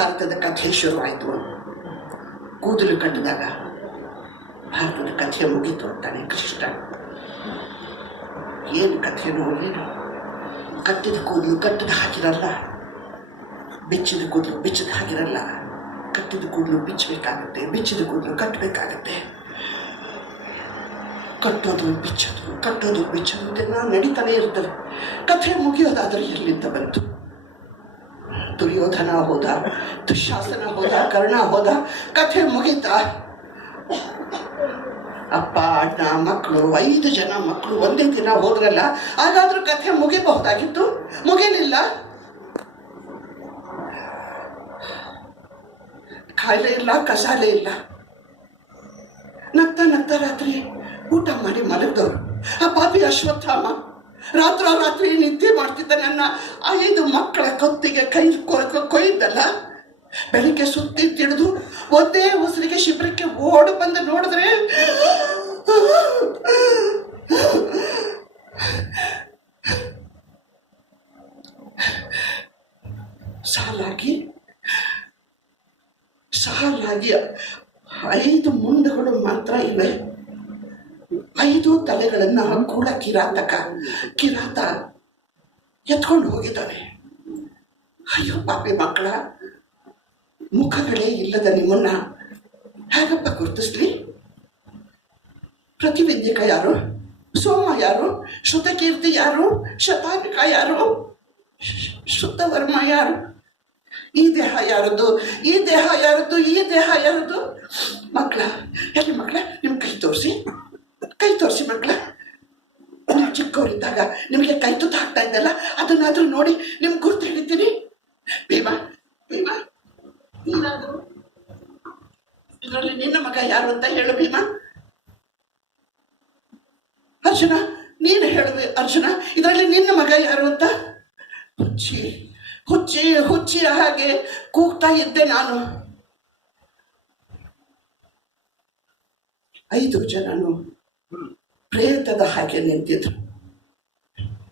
ಭಾರತದ ಕಥೆ ಶುರುವಾಯಿತು ಕೂದಲು ಕಟ್ಟಿದಾಗ ಭಾರತದ ಕಥೆ ಮುಗೀತು ಅಂತಾನೆ ಕೃಷ್ಣ. ಏನು ಕಥೆನೋ ಏನು? ಕಟ್ಟಿದ ಕೂದಲು ಕಟ್ಟಿದ ಹಾಕಿರಲ್ಲ ಬಿಚ್ಚಿದ ಕೂದಲು ಬಿಚ್ಚದ ಹಾಗಿರಲ್ಲ. ಕಟ್ಟಿದ ಕೂದಲು ಬಿಚ್ಚಬೇಕಾಗತ್ತೆ, ಬಿಚ್ಚಿದ ಕೂದಲು ಕಟ್ಟಬೇಕಾಗತ್ತೆ. ಕಟ್ಟೋದು ಬಿಚ್ಚೋದು ಕಟ್ಟೋದು ಬಿಚ್ಚೋದು ಇದೆಲ್ಲ ನಡೀತಾನೆ ಇರ್ತದೆ. ಕಥೆ ಮುಗಿಯೋದಾದರೆ ಎಲ್ಲಿಂದ ಬಂತು? ದುರ್ಯೋಧನ ಹೋದ, ದುಶಾಸನ ಹೋದ, ಕರ್ಣ ಹೋದ, ಕಥೆ ಮುಗಿತ. ಅಪ್ಪ, ಅಣ್ಣ, ಮಕ್ಕಳು, ಐದು ಜನ ಮಕ್ಕಳು ಒಂದೇ ದಿನ ಹೋದ್ರಲ್ಲ, ಹಾಗಾದ್ರೂ ಕಥೆ ಮುಗಿಬಹುದಾಗಿತ್ತು? ಮುಗಿಲಿಲ್ಲ? ಕಾಯಿಲೆ ಇಲ್ಲ, ಕಸಾಲೆ ಇಲ್ಲ. ನಗ್ತಾ ನಗ್ತಾ ರಾತ್ರಿ ಊಟ ಮಾಡಿ ಮಲಗಿದವರು. ಆ ಪಾಪಿ ಅಶ್ವತ್ಥಾಮ ರಾತ್ರೋ ರಾತ್ರಿ ನಿದ್ದೆ ಮಾಡ್ತಿದ್ದ ನನ್ನ ಐದು ಮಕ್ಕಳ ಕತ್ತಿಗೆ ಕೈ ಕೊಯ್ದಲ್ಲ? ಬೆಳಿಗ್ಗೆ ಸುತ್ತಿ ತಿಳಿದು ಒಂದೇ ಉಸಿರಿಗೆ ಶಿಬಿರಕ್ಕೆ ಓಡಿ ಬಂದು ನೋಡಿದ್ರೆ ಸಾಲಾಗಿ ಸಾಲಾಗಿ ಐದು ಮುಂಡಗಳು ಮಾತ್ರ ಇವೆ. ಐದು ತಲೆಗಳನ್ನ ಕೂಡ ಕಿರಾತಕ, ಕಿರಾತ ಎತ್ಕೊಂಡು ಹೋಗಿದ್ದಾನೆ. ಅಯ್ಯೋ ಪಾಪಿ ಮಕ್ಕಳ, ಮುಖಗಳೇ ಇಲ್ಲದ ನಿಮ್ಮನ್ನ ಹೇಗಪ್ಪ ಗುರುತಿಸ್ಲಿ? ಪ್ರತಿವಿದ್ಯಕ ಯಾರು? ಸೋಮ ಯಾರು? ಶ್ರುತಕೀರ್ತಿ ಯಾರು? ಶತಾನಿಕ ಯಾರು? ಶುದ್ಧವರ್ಮ ಯಾರು? ಈ ದೇಹ ಯಾರದ್ದು ಈ ದೇಹ ಯಾರದ್ದು ಈ ದೇಹ ಯಾರದ್ದು ಮಕ್ಕಳ ನಿಮ್ ಕೈ ತೋರಿಸಿ ಕೈ ತೋರಿಸಿ ಮಕ್ಕಳ ನೀವು ಚಿಕ್ಕವರಿದ್ದಾಗ ನಿಮಗೆ ಕೈ ತುತ್ತ ಹಾಕ್ತಾ ಇದ್ದಲ್ಲ, ಅದನ್ನಾದ್ರೂ ನೋಡಿ ನಿಮ್ಗೆ ಗುರುತು ಹೇಳಿದ್ದೀನಿ. ಭೀಮಾ ಭೀಮಾ, ನೀನಾದರೂ? ಇದರಲ್ಲಿ ನಿನ್ನ ಮಗ ಯಾರು ಅಂತ ಹೇಳು ಭೀಮಾ. ಅರ್ಜುನ, ನೀನು ಹೇಳು ಅರ್ಜುನ, ಇದರಲ್ಲಿ ನಿನ್ನ ಮಗ ಯಾರು ಅಂತ? ಹುಚ್ಚಿ ಹುಚ್ಚಿ ಹುಚ್ಚಿ ಹಾಗೆ ಕೂಗ್ತಾ ಇದ್ದೆ ನಾನು. ಐದು ಜನನು ಪ್ರೇತದ ಹಾಗೆ ನಿಂತಿದ್ರು.